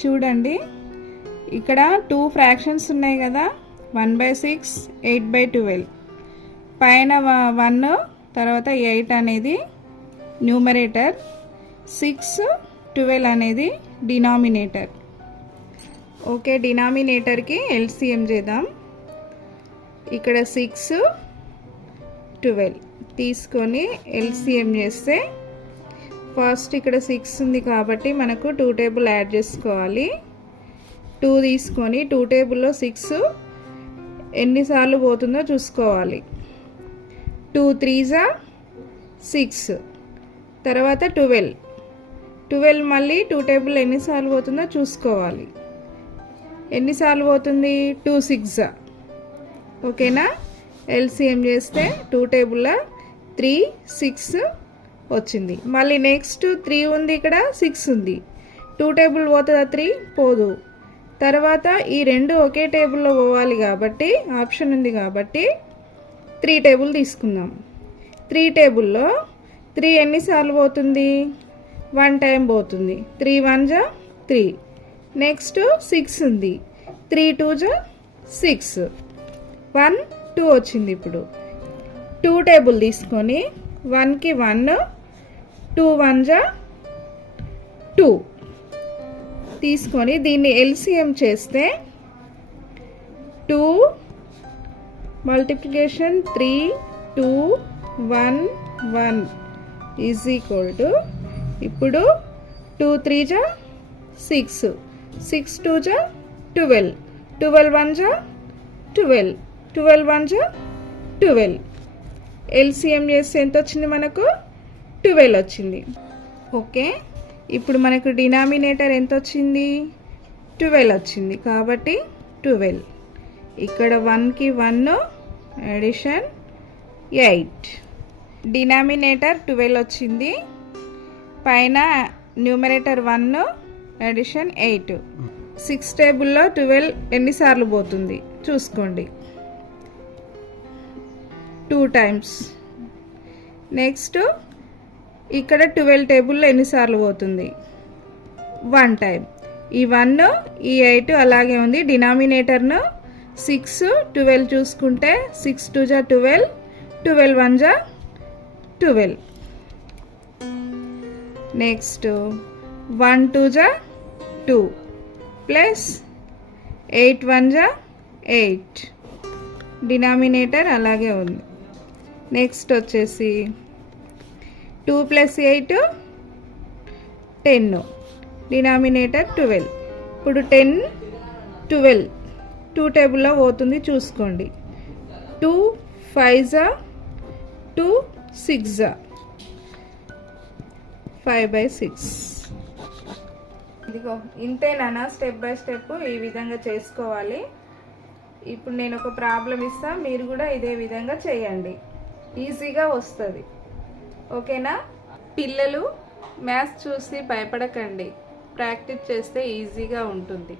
చూడండి ఇక్కడ 2 ఫ్రాక్షన్స్ ఉన్నాయి కదా, 1/6, 8/12. పైన 1 తర్వాత 8 అనేది న్యూమరేటర్, 6, 12 అనేది డినామినేటర్. ఓకే, డినామినేటర్కి ఎల్సిఎం చేద్దాం. ఇక్కడ 6, 12 తీసుకొని ఎల్సిఎం చేస్తే ఫస్ట్ ఇక్కడ 6 ఉంది కాబట్టి మనకు 2 టేబుల్ యాడ్ చేసుకోవాలి. 2 తీసుకొని 2 టేబుల్లో 6 ఎన్నిసార్లు పోతుందో చూసుకోవాలి. 2 3s 6, తర్వాత 12 మళ్ళీ 2 టేబుల్ ఎన్నిసార్లు పోతుందో చూసుకోవాలి. ఎన్నిసార్లు పోతుంది? 2 6. ఓకేనా? ఎల్సిఎం చేస్తే 2 టేబుల్లో 3 6 వచ్చింది. మళ్ళీ నెక్స్ట్ 3 ఉంది, ఇక్కడ 6 ఉంది. 2 టేబుల్ పోతుందా? 3 పోదు. తర్వాత ఈ 2 ఒకే టేబుల్లో పోవాలి కాబట్టి ఆప్షన్ ఉంది కాబట్టి 3 టేబుల్ తీసుకుందాం. 3 టేబుల్లో 3 ఎన్నిసార్లు పోతుంది? 1 టైం పోతుంది. 3 1s 3. నెక్స్ట్ 6 ఉంది. 3 2s 6. 1 2 వచ్చింది. ఇప్పుడు 2 టేబుల్ తీసుకొని 1కి 1, 2 1s 2 తీసుకొని దీన్ని ఎల్సిఎం చేస్తే 2 మల్టిప్లికేషన్ 3 2 1 1 ఈజ్ ఈక్వల్ టు, ఇప్పుడు 2 3s 6, 6 2s 12, 12 1s 12, 12 1s 12. LCM చేస్తే ఎంత వచ్చింది? మనకు 12 వచ్చింది. ఓకే, ఇప్పుడు మనకు డినామినేటర్ ఎంత వచ్చింది? 12 వచ్చింది కాబట్టి 12. ఇక్కడ 1కి 1 అడిషన్ 8. డినామినేటర్ 12 వచ్చింది, పైన న్యూమరేటర్ 1 అడిషన్ 8. 6 టేబుల్లో 12 ఎన్నిసార్లు పోతుంది చూసుకోండి. 2 టైమ్స్. నెక్స్ట్ ఇక్కడ 12 టేబుల్లో ఎన్నిసార్లు పోతుంది? 1 టైం. ఈ 1 ఈ 8 అలాగే ఉంది. డినామినేటర్ను 6 12 చూసుకుంటే 6 2s 12, 12 1s 12. Next 1 2s 2 plus 8 1s 8. Denominator అలాగే ఉంది. నెక్స్ట్ వచ్చేసి 2 + 8 10. డినామినేటర్ 12. ఇప్పుడు 10 12 2 టేబుల్లో పోతుంది చూసుకోండి. 2 5s 2 6s 5/6. ఇదిగో ఇంతేనా, స్టెప్ బై స్టెప్ ఈ విధంగా చేసుకోవాలి. ఇప్పుడు నేను ఒక ప్రాబ్లం ఇస్తా, మీరు కూడా ఇదే విధంగా చేయండి, ఈజీగా వస్తుంది. ఓకేనా? పిల్లలు మ్యాథ్స్ చూసి భయపడకండి, ప్రాక్టీస్ చేస్తే ఈజీగా ఉంటుంది.